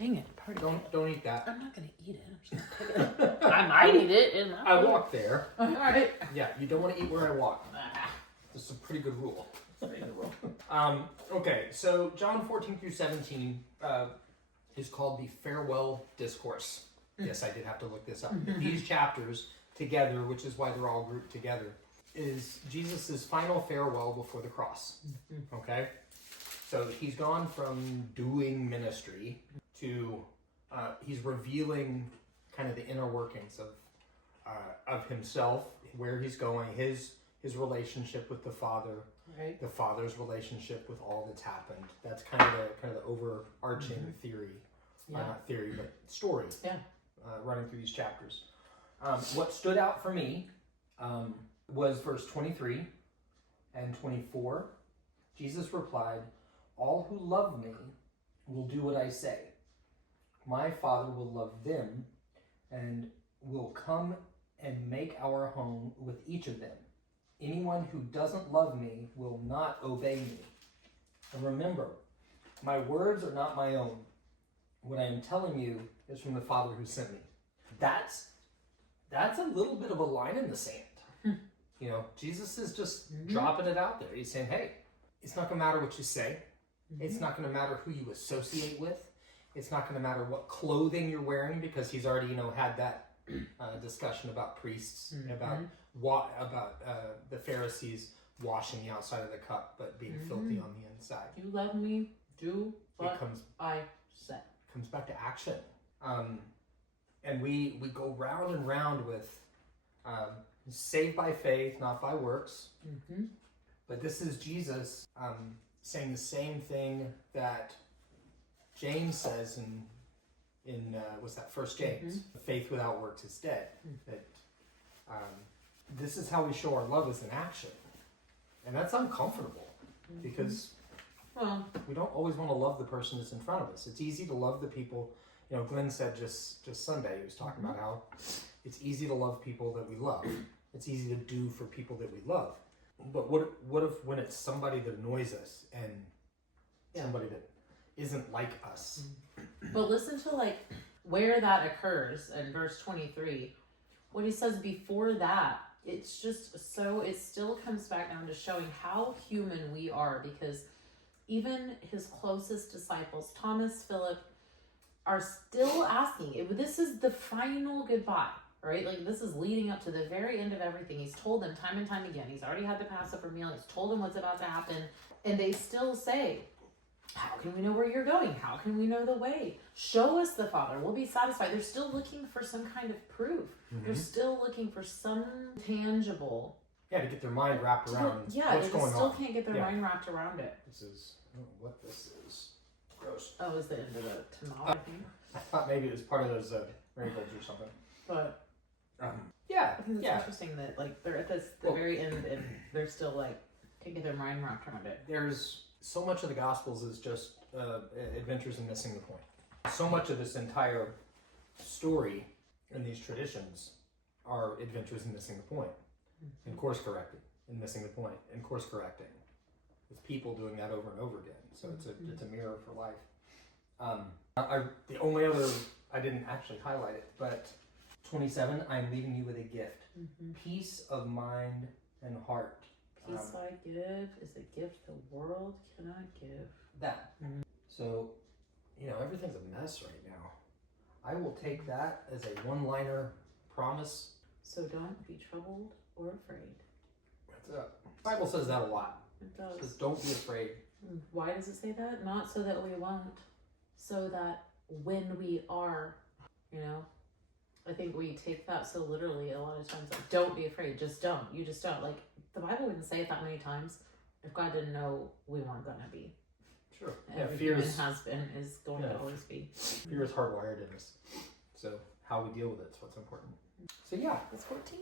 Dang it. Party Don't eat that. I'm not going to eat it. I'm just going to take it. I might eat it. I walk there. All right. Yeah, you don't want to eat where I walk. This is a pretty good rule. Okay, so John 14 through 17 is called the Farewell Discourse. Yes, I did have to look this up. These chapters together, which is why they're all grouped together, is Jesus' final farewell before the cross. Okay? So he's gone from doing ministry to he's revealing kind of the inner workings of himself, where he's going, his relationship with the Father, right. The Father's relationship with all that's happened. That's kind of the overarching theory, not theory, but story. Yeah. Running through these chapters. What stood out for me was verse 23 and 24. Jesus replied, "All who love me will do what I say. My Father will love them and will come and make our home with each of them. Anyone who doesn't love me will not obey me. And remember, my words are not my own. What I am telling you is from the Father who sent me." That's a little bit of a line in the sand. You know, Jesus is just dropping it out there. He's saying, hey, it's not going to matter what you say. It's not going to matter who you associate with. It's not going to matter what clothing you're wearing, because he's already, had that discussion about priests, about the Pharisees washing the outside of the cup, but being filthy on the inside. You love me, do what I say. Comes back to action. And we go round and round with saved by faith, not by works. But this is Jesus saying the same thing that James says in what's that? 1 James. Faith without works is dead. That this is how we show our love is in action, and that's uncomfortable because we don't always want to love the person that's in front of us. It's easy to love the people. Glenn said just Sunday, he was talking about how it's easy to love people that we love. It's easy to do for people that we love. But what if when it's somebody that annoys us and somebody that isn't like us? But listen to where that occurs in verse 23. What he says before that, it's just so, it still comes back down to showing how human we are, because even his closest disciples, Thomas, Philip, are still asking. This is the final goodbye, right? This is leading up to the very end of everything. He's told them time and time again. He's already had the Passover meal. He's told them what's about to happen. And they still say, how can we know where you're going? How can we know the way? Show us the Father. We'll be satisfied. They're still looking for some kind of proof. They're still looking for some tangible. Yeah, to get their mind wrapped around what's going on. They still can't get their mind wrapped around it. This is, what this is. Gross. Oh, it was the end of the tamale, I think. I thought maybe it was part of those marigolds or something. But yeah, I think it's interesting that they're at the very end and they're still can't get their mind wrapped around it. There's so much of the Gospels is just adventures in missing the point. So much of this entire story and these traditions are adventures in missing the point, and course correcting, and missing the point, and course correcting. With people doing that over and over again. So it's a mirror for life. The only other, I didn't actually highlight it, but 27, I'm leaving you with a gift. Peace of mind and heart. Peace I give is a gift the world cannot give. That. So, everything's a mess right now. I will take that as a one-liner promise. So don't be troubled or afraid. The Bible says that a lot. It does. It says don't be afraid. Why does it say that? Not so that we won't. So that when we are, I think we take that so literally a lot of times. Don't be afraid. Just don't. You just don't. The Bible wouldn't say it that many times if God didn't know we weren't going to be. Sure. Every human has been, is going to always be. Fear is hardwired in us. So how we deal with it is what's important. So yeah. It's 14.